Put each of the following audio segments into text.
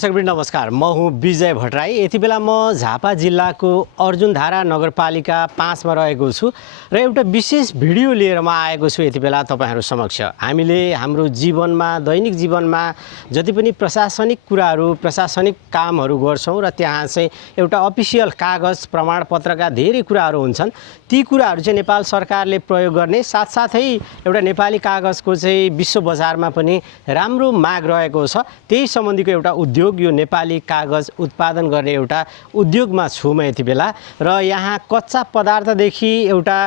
दर्शकवृन्द नमस्कार, म हुँ विजय भट्टराई। यति बेला म झापा जिल्लाको अर्जुनधारा नगरपालिका 5 मा रहेको छु र एउटा विशेष भिडियो लिएर म आएको छु यति बेला तपाईहरु समक्ष। हामीले हाम्रो जीवनमा, दैनिक जीवनमा जति पनि प्रशासनिक कुराहरू, प्रशासनिक कामहरू गर्छौं र त्यहाँ चाहिँ एउटा अफिसियल कागज प्रमाणपत्रका धेरै कुराहरू हुन्छन्। ती कुराहरू चाहिँ नेपाल सरकारले प्रयोग गर्ने साथसाथै एउटा नेपाली कागजको चाहिँ विश्व बजारमा पनि राम्रो माग रहेको छ। त्यही सम्बन्धीको एउटा उद्योग, यो नेपाली कागज उत्पादन गर्ने एउटा उद्योगमा छु म यति बेला र यहाँ कच्चा पदार्थदेखि एउटा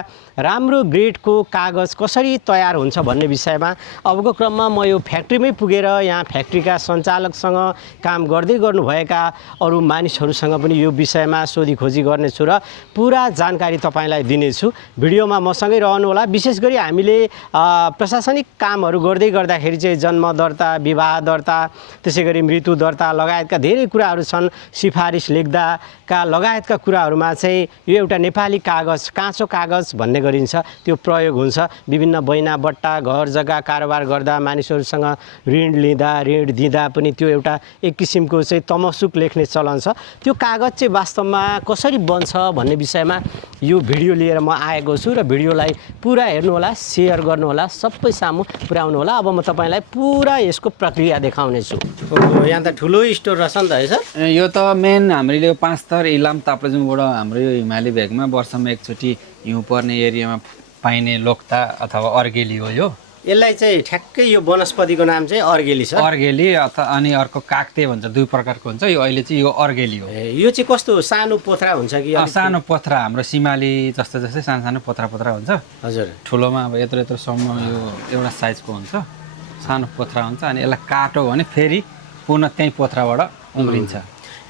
राम्रो ग्रेडको कागज कसरी तयार हुन्छ भन्ने विषयमा अबको क्रममा म यो फ्याक्ट्रीमै पुगेर यहाँ फ्याक्ट्रीका सञ्चालकसँग काम गर्दै गर्नुभएका अरू मानिसहरूसँग पनि यो विषयमा सोधीखोजी गर्नेछु र पुरा जानकारी तपाईलाई दिनेछु। भिडियोमा मसँगै रहनुहोला। विशेष गरी हामीले प्रशासनिक कामहरू गर्दै गर्दाखेरि चाहिँ जन्म दर्ता, विवाह दर्ता, त्यसैगरी मृत्यु दर्ता लगायतका धेरै कुराहरू छन्। सिफारिस लेख्दाका लगायतका कुराहरूमा चाहिँ यो एउटा नेपाली कागज, काँचो कागज भन्ने गरिन्छ, त्यो प्रयोग हुन्छ। विभिन्न बैना बट्टा, घर जग्गा कारोबार गर्दा, मानिसहरूसँग ऋण लिँदा, ऋण दिँदा पनि त्यो एउटा एक किसिमको चाहिँ तमसुक लेख्ने चलन छ। त्यो कागज चाहिँ वास्तवमा कसरी बन्छ भन्ने विषयमा यो भिडियो लिएर म आएको छु र भिडियोलाई पुरा हेर्नुहोला, सेयर गर्नुहोला, सबै सामु पुर्याउनु होला। अब म तपाईलाई पुरा यसको प्रक्रिया देखाउने छु। यहाँ त ठुलो स्टोर रहेछ नि त है सर? यो त मेन हामीले 5 थर इलाम ताप्लेजुङबाट हाम्रो यो हिमाली भेगमा वर्षमा एकचोटि हिउँ पर्ने एरियामा पाइने लोक्ता अथवा अर्गेली हो। यो यसलाई चाहिँ ठ्याक्कै यो वनस्पतिको नाम चाहिँ अर्गेली छ। अर्गेली अथवा अनि अर्को काक्ते भन्छ, दुई प्रकारको हुन्छ। यो अहिले चाहिँ यो अर्गेली हो। यो चाहिँ कस्तो सानो पोथरा हुन्छ कि? सानो पोथरा, हाम्रो सिमाली जस्तो जस्तै सानो सानो पोथरा पोथरा हुन्छ। हजुर, ठुलोमा अब यत्रो यत्रोसम्म यो एउटा साइजको हुन्छ, सानो पोथरा हुन्छ। अनि यसलाई काट्यो भने फेरि पुनः त्यही पोथराबाट उम्रिन्छ।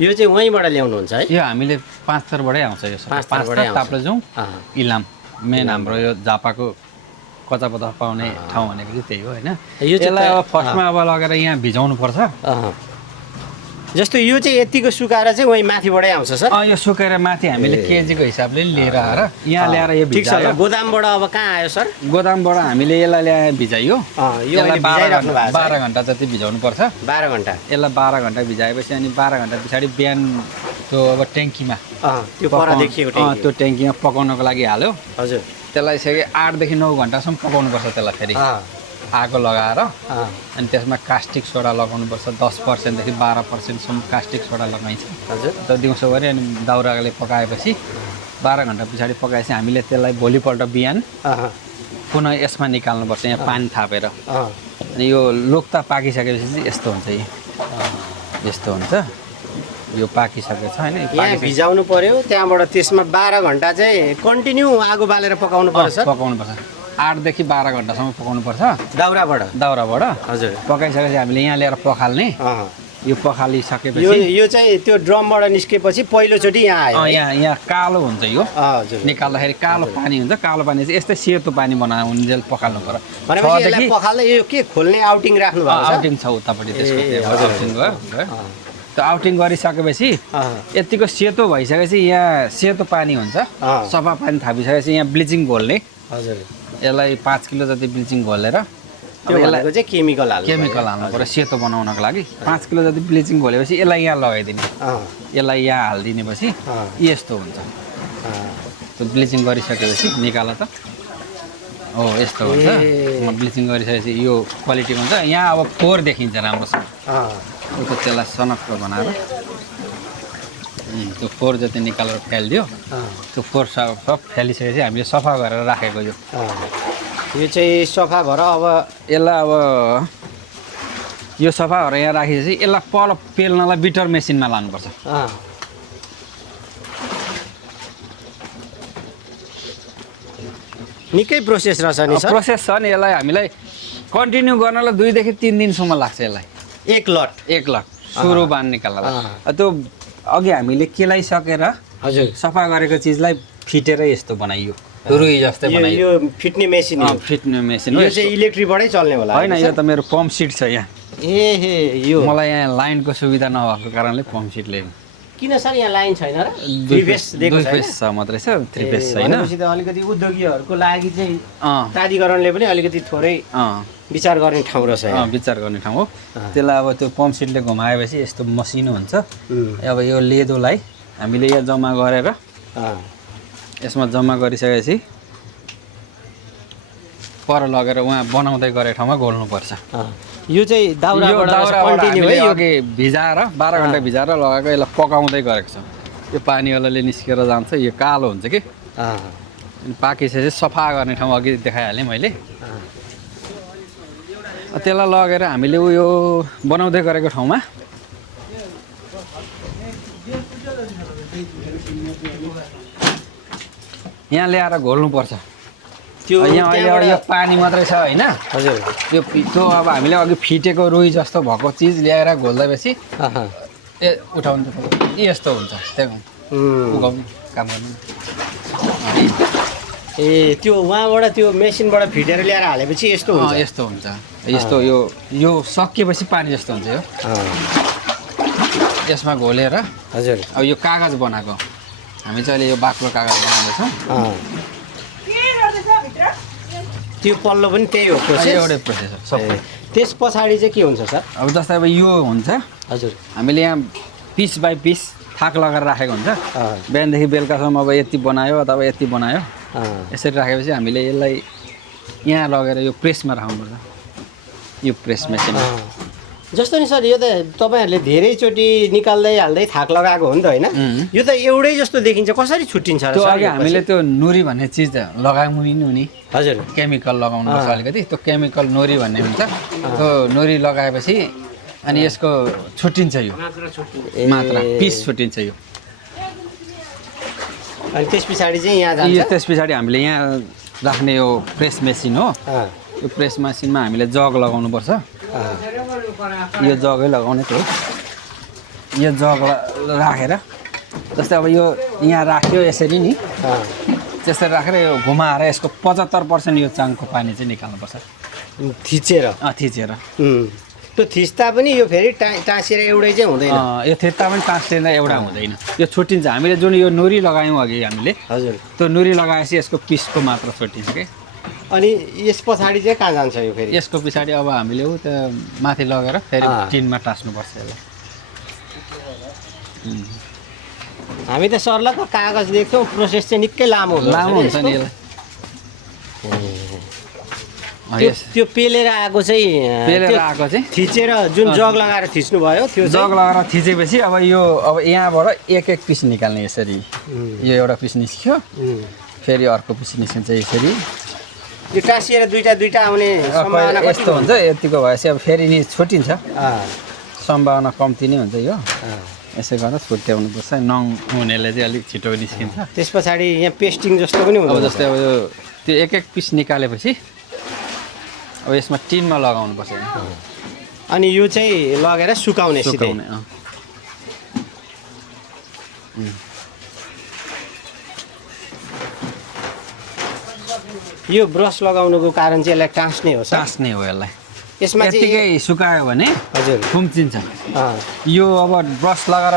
यो चाहिँ वहीँबाट ल्याउनुहुन्छ है? यो हामीले 5 थरबाटै आउँछ। यो 5 थर ताप्लेजुङ इलाम मेन हाम्रो यो झापाको कच्चा पदार्थ पाउने ठाउँ भनेको चाहिँ त्यही हो हैन। यसलाई अब फर्स्टमा अब लगेर यहाँ भिजाउनु पर्छ। जस्तो यो चाहिँ यतिको सुकाएर चाहिँ वही माथिबाटै आउँछ सर? यो सुकाएर माथि हामीले केजीको हिसाबले लिएर आएर यहाँ ल्याएर यो भिजायो। गोदामबाट अब कहाँ आयो सर? गोदामबाट हामीले यसलाई ल्याएर भिजायो। यसलाई 12 घण्टा जति भिजाउनु पर्छ। 12 घण्टा? यसलाई 12 घण्टा भिजाएपछि अनि 12 घण्टा पछाडि बिहान त्यो अब ट्याङ्कीमा त्यो पर देखिएको त्यो ट्याङ्कीमा पकाउनको लागि हाल्यो। हजुर, त्यसलाई चाहिँ 8 देखि 9 घण्टासम्म पकाउनु पर्छ। त्यसलाई फेरि आगो लगाएर अनि त्यसमा कास्टिक सोडा लगाउनुपर्छ। 10% देखि 12% सम्म कास्टिक सोडा लगाइन्छ। हजुर, त्यो दिउँसोभरि अनि दाउराले पकाएपछि 12 घण्टा पछाडि पकाएपछि हामीले त्यसलाई भोलिपल्ट बिहान पुनः यसमा निकाल्नुपर्छ, यहाँ पानी थापेर। अनि यो लोक्ता पाकिसकेपछि चाहिँ यस्तो हुन्छ। यस्तो हुन्छ। यो पाकिसकेको छ हैन? यहाँ भिजाउनु पर्यो, त्यहाँबाट त्यसमा 12 घण्टा चाहिँ कन्टिन्यू आगो बालेर पकाउनु पर्छ। 8 देखि 12 घण्टासम्म पकाउनु पर्छ दाउराबाट। हजुर, पकाइसकेपछि हामीले यहाँ ल्याएर पखाल्ने। यो पखालिसकेपछि यो चाहिँ त्यो ड्रमबाट निस्केपछि पहिलोचोटि यहाँ आयो। यहाँ कालो हुन्छ। यो निकाल्दाखेरि कालो पानी हुन्छ। कालो पानी चाहिँ यस्तै सेतो पानी बनाउनुन्जेल पखाल्नु पर्यो। भनेपछि यसलाई पखाल्दै यो के खोल्ने आउटिङ राख्नु भएको छ? आउटिङ छ उतापट्टि, त्यसको आउटिङ भयो। त्यो आउटिङ गरिसकेपछि यतिको सेतो भइसकेपछि यहाँ सेतो पानी हुन्छ। सफा पानी थापिसकेपछि यहाँ ब्लिचिङ घोल्ने। हजुर, यसलाई 5 किलो जति ब्लिचिङ घोलेर त्यसलाई चाहिँ केमिकल हाल्नु पर्यो सेतो बनाउनको लागि। 5 किलो जति ब्लिचिङ घोलेपछि यसलाई यहाँ लगाइदिने। यसलाई यहाँ हालिदिनेपछि यस्तो हुन्छ। त्यो ब्लिचिङ गरिसकेपछि निकाल त हो यस्तो हुन्छ। ब्लिचिङ गरिसकेपछि यो क्वालिटी हुन्छ। यहाँ अब फोहोर देखिन्छ राम्रोसँग। त्यसलाई सनक्क बनाएर त्यो फोहोर जति निकालेर फ्यालिदियो। त्यो फोहोर सब फ्यालिसकेपछि हामीले सफा गरेर राखेको यो चाहिँ सफा भएर अब यसलाई अब यो सफा भएर यहाँ राखेपछि यसलाई पेल्नलाई बिटर मेसिनमा लानुपर्छ। निकै प्रोसेस रहेछ नि सर? प्रोसेस छ नि। यसलाई हामीलाई कन्टिन्यू गर्नलाई 2 देखि 3 दिनसम्म लाग्छ। यसलाई एक लट सुरु बान निकाल्नलाई। त्यो अघि हामीले केलाइसकेर हजुर सफा गरेको चिजलाई फिटेर यस्तो बनाइयो, रुई जस्तै बनाइयो। यो फिट्ने मेसिन हो? फिट्ने मेसिन हो। यो चाहिँ इलेक्ट्रिकबाटै चल्ने होला हैन? यो त मेरो पम्प सिट छ यहाँ। यो मलाई यहाँ लाइनको सुविधा नभएको कारणले पम्प सिट ल्याएँ। किन सर यहाँ लाइन छैन र? 2 फेस दिएको छैन? 2 फेस छ मात्रै छ, 3 फेस छैन। भनेपछि त अलिकति उद्योगीहरुको लागि चाहिँ प्राधिकरणले पनि अलिकति थोरै विचार गर्ने ठाउँ रहेछ यहाँ। विचार गर्ने ठाउँ हो। त्यसलाई अब त्यो पम्प सेटले घुमाएपछि यस्तो मसिनो हुन्छ। अब यो लेदोलाई हामीले यहाँ जम्मा गरेर यसमा जम्मा गरिसकेपछि पर लगेर उहाँ बनाउँदै गरेको ठाउँमा घोल्नुपर्छ। यो चाहिँ दाउराबाट कन्टिन्यू है, अघि भिजाएर 12 घन्टा भिजाएर लगाएको यसलाई पकाउँदै गरेको छ। यो पानीवालाले निस्केर जान्छ, यो कालो हुन्छ कि। अनि पाकिसकेपछि सफा गर्ने ठाउँ अघि देखाइहालेँ मैले। त्यसलाई लगेर हामीले उयो बनाउँदै गरेको ठाउँमा यहाँ ल्याएर घोल्नुपर्छ। यहाँ अहिले यो पानी मात्रै छ होइन। हजुर। त्यो अब हामीले अघि फिटेको रुई जस्तो भएको चिज ल्याएर घोल्दैपछि उठाउनु यस्तो हुन्छ। त्यहाँ उगाउने काम गर्नु। त्यो उहाँबाट त्यो मेसिनबाट फिटेर ल्याएर हालेपछि यस्तो हुन्छ। यस्तो हुन्छ। यस्तो यो सकिएपछि पानी जस्तो हुन्छ। यो यसमा घोलेर हजुर। अब यो कागज बनाएको हामी चाहिँ अहिले यो बाक्लो कागज बनाउँदैछौँ। त्यो पल्लो पनि त्यही हो प्रोसेस। एउटै प्रोसेस हो सबै। त्यस पछाडि चाहिँ के हुन्छ सर? अब जस्तै अब यो हुन्छ। हजुर। हामीले यहाँ पिस बाई पिस थाक लगाएर राखेको हुन्छ। बिहानदेखि बेलुकासम्म अब यति बनायो अथवा यति बनायो। यसरी राखेपछि हामीले यसलाई यहाँ लगेर यो प्रेसमा राख्नुपर्छ। यो प्रेस मेसिन जस्तो नि सर, यो त तपाईँहरूले धेरैचोटि निकाल्दै हाल्दै थाक लगाएको हो नि त होइन? यो त एउटै जस्तो देखिन्छ, कसरी छुट्टिन्छ र? त्यो अघि हामीले त्यो नुरी भन्ने चिज लगाउनु नि। हजुर। केमिकल लगाउनुपर्छ अलिकति। त्यो केमिकल नोरी भन्ने हुन्छ। त्यो नोरी लगाएपछि अनि यसको छुट्टिन्छ यो मात्रा, पिस छुट्टिन्छ यो। अनि त्यस पछाडि चाहिँ यहाँ जान्छ। त्यस पछाडि हामीले यहाँ राख्ने यो प्रेस मेसिन हो। यो प्रेस मेसिनमा हामीले जग लगाउनुपर्छ। यो जगै लगाउने थियो। यो जग राखेर जस्तै अब यो यहाँ राख्यो यसरी नि, त्यसरी राखेर यो घुमाएर यसको 75% यो चाङको पानी चाहिँ निकाल्नुपर्छ थिचेर। थिचेर त्यो थिच्दा पनि यो फेरि टाँसिएर एउटै चाहिँ हुँदैन। यो थिच्दा पनि टाँसिँदा एउटा हुँदैन, यो छुट्टिन्छ। हामीले जुन यो नोरी लगायौँ अघि हामीले, हजुर, त्यो नोरी लगाएपछि यसको पिसको मात्रा छुट्टिन्छ कि। अनि यस पछाडि चाहिँ कहाँ जान्छ यो फेरि? यसको पछाडि अब हामीले त्यो माथि लगेर फेरि टिनमा टाँस्नुपर्छ यसलाई। हामी त सर्लक्क कागज देख्छौँ, प्रोसेस चाहिँ निकै लामो हुन्छ नि यसलाई। त्यो पेलेर आएको चाहिँ थिचेर जुन जग लगाएर थिच्नु भयो, त्यो जग लगाएर थिचेपछि अब यहाँबाट एक एक पिस निकाल्ने यसरी। यो एउटा पिस निस्क्यो, फेरि अर्को पिस निस्किन्छ यसरी। यो टाँसिएर दुईटा आउने सम्भावना यस्तो हुन्छ। यतिको भएपछि अब फेरि नि छुट्टिन्छ, सम्भावना कम्ती नै हुन्छ। यो यसै गरेर छुट्याउनुपर्छ, नहुनेले चाहिँ अलिक छिटो निस्किन्छ। त्यस पछाडि यहाँ पेस्टिङ जस्तो पनि हुन्छ। अब जस्तै अब त्यो एक एक पिस निकालेपछि अब यसमा टिनमा लगाउनुपर्छ। अनि यो चाहिँ लगेर सुकाउने। यो ब्रस लगाउनुको कारण चाहिँ यसलाई टाँस्ने हो। टाँस्ने हो यसलाई। यसमा यतिकै सुकायो भने हजुर खुम्चिन्छ। यो अब ब्रस लगाएर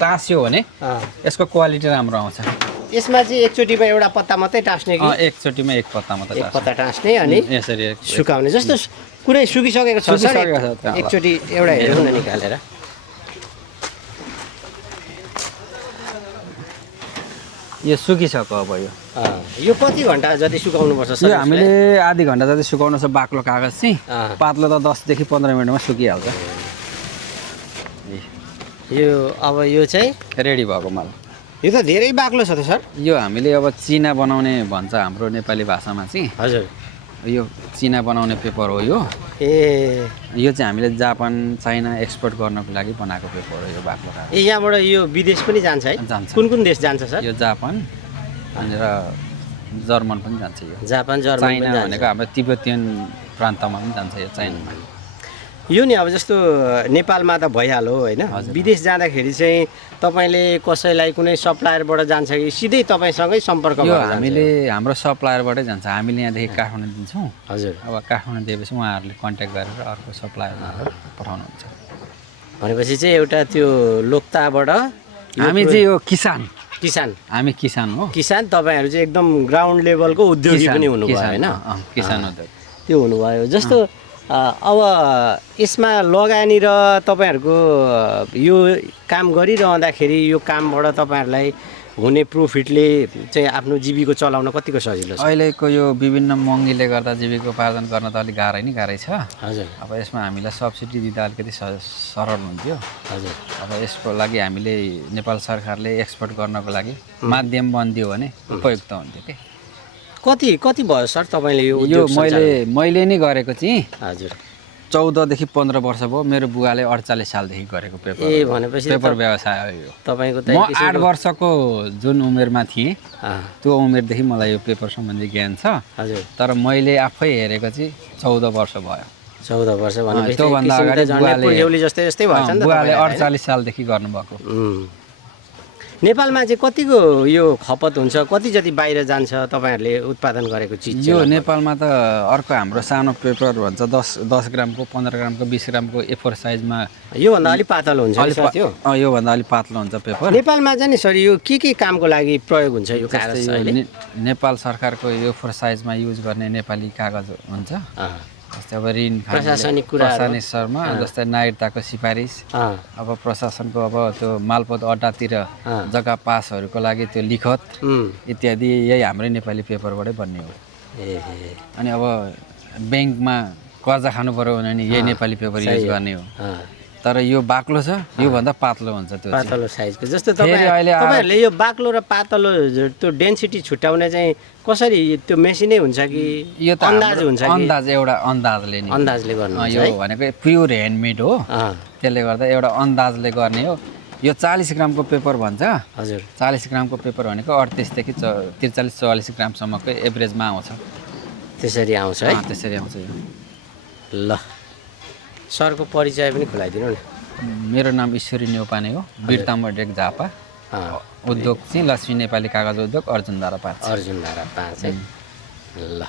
टाँस्यो भने यसको क्वालिटी राम्रो आउँछ। यसमा चाहिँ एकचोटिमा एउटा पत्ता मात्रै टाँस्ने कि? एकचोटिमा एक पत्ता मात्रै, एक पत्ता टाँस्ने अनि यसरी सुकाउने। जस्तो कुनै सुकिसकेको छ सर, एकचोटि एउटा हेरौँ न निकालेर। यो सुकिसक्यो। अब यो कति घन्टा जति सुकाउनुपर्छ सर? यो हामीले आधी घन्टा जति सुकाउनु छ। बाक्लो कागज चाहिँ पातलो त 10 देखि 15 मिनटमा सुकिहाल्छ। यो अब यो चाहिँ रेडी भएको माल। यो त धेरै बाक्लो छ त सर। यो हामीले अब चिना बनाउने भन्छ हाम्रो नेपाली भाषामा चाहिँ। हजुर। यो चिना बनाउने पेपर हो यो। यो चाहिँ हामीले जापान चाइना एक्सपोर्ट गर्नको लागि बनाएको पेपर हो यो बाक्लो कागज। यहाँबाट यो विदेश पनि जान्छ है? जान्छ। कुन देश जान्छ सर? यो जापान अनि जर्मन पनि जान्छ। यो जापान जर्मन चाइना भनेको हाम्रो तिब्बतियन प्रान्तमा पनि जान्छ यो चाइनामा। यो नि अब जस्तो नेपालमा त भइहाल्यो होइन, विदेश जाँदाखेरि चाहिँ तपाईँले कसैलाई कुनै सप्लायरबाट जान्छ कि सिधै तपाईँसँगै सम्पर्क? यो हामीले हाम्रो सप्लायरबाटै जान्छ। हामीले यहाँदेखि काठमाडौँ दिन्छौँ। हजुर। अब काठमाडौँ दिएपछि उहाँहरूले कन्ट्याक्ट गरेर अर्को सप्लायरबाट पठाउनुहुन्छ। भनेपछि चाहिँ एउटा त्यो लोकताबाट हामी चाहिँ यो किसान हामी किसान हो। किसान तपाईँहरू चाहिँ एकदम ग्राउन्ड लेभलको उद्योगी पनि हुनुभयो होइन? किसान उद्योग त्यो हुनुभयो। जस्तो अब यसमा लगानी र तपाईँहरूको यो काम गरिरहँदाखेरि यो कामबाट तपाईँहरूलाई हुने प्रफिटले चाहिँ आफ्नो जीविका चलाउन कतिको सजिलो छ? अहिलेको यो विभिन्न महँगीले गर्दा जीविकोपार्जन गर्न त अलिक गाह्रै छ। हजुर अब यसमा हामीलाई सब्सिडी दिँदा अलिकति सरल हुन्थ्यो। हजुर अब यसको लागि हामीले नेपाल सरकारले एक्सपोर्ट गर्नको लागि माध्यम बनिदियो भने उपयुक्त हुन्थ्यो कि। कति भयो सर तपाईँले यो यो उद्योग मैले नै गरेको चाहिँ हजुर 14 देखि 15 वर्ष भयो। मेरो बुवाले 48 सालदेखि गरेको भनेपछि पेपर व्यवसाय हो यो। तपाईँको त म 8 वर्षको जुन उमेरमा थिएँ त्यो उमेरदेखि मलाई यो पेपर सम्बन्धी ज्ञान छ। हजुर तर मैले आफै हेरेको चाहिँ 14 वर्ष भयो। 14 वर्ष भनेपछि त्योभन्दा अगाडि बुवाले जस्तै भएछ नि त। बुवाले 48 सालदेखि गर्नुभएको। नेपालमा चाहिँ कतिको यो खपत हुन्छ, कति जति बाहिर जान्छ तपाईँहरूले उत्पादन गरेको चिज? यो नेपालमा त अर्को हाम्रो सानो पेपर भन्छ 10 ग्रामको 15 ग्रामको 20 ग्रामको A4 साइजमा। योभन्दा अलिक पातलो हुन्छ त्यो? योभन्दा अलिक पातलो हुन्छ पेपर। नेपालमा चाहिँ नि सर यो के कामको लागि प्रयोग हुन्छ यो कागज अहिले? नेपाल सरकारको A4 साइजमा युज गर्ने नेपाली कागज हुन्छ। जस्तै अब ऋण प्रशासनिक स्तरमा जस्तै नागरिकताको सिफारिस, अब प्रशासनको अब त्यो मालपोत अड्डातिर जग्गा पासहरूको लागि त्यो लिखत इत्यादि यही हाम्रै नेपाली पेपरबाटै बन्ने हो। अनि अब ब्याङ्कमा कर्जा खानु पर्यो भने नि यही नेपाली पेपर युज गर्ने हो। तर यो बाक्लो छ, योभन्दा पातलो हुन्छ त्यो पातलो साइजको। जस्तो तपाईँहरूले यो बाक्लो र पातलो त्यो डेन्सिटी छुट्याउने चाहिँ कसरी? त्यो मेसिनै हुन्छ कि यो त अन्दाज हुन्छ? एउटा अन्दाजले नि, अन्दाजले गर्नु यो भनेको प्योर ह्यान्डमेड हो। त्यसले गर्दा एउटा अन्दाजले गर्ने हो। यो 40 ग्रामको पेपर भन्छ। हजुर 40 ग्रामको पेपर भनेको 38 देखि 43-44 ग्रामसम्मको एभरेजमा आउँछ। त्यसरी आउँछ है? त्यसरी आउँछ यो। ल सरको परिचय पनि खुलाइदिनु न। मेरो नाम ईश्वरी नेउपाने हो, बिरतामडेक झापा। उद्योग चाहिँ लक्ष्मी नेपाली कागज उद्योग अर्जुनधारा 5। अर्जुनधारा 5 है। ल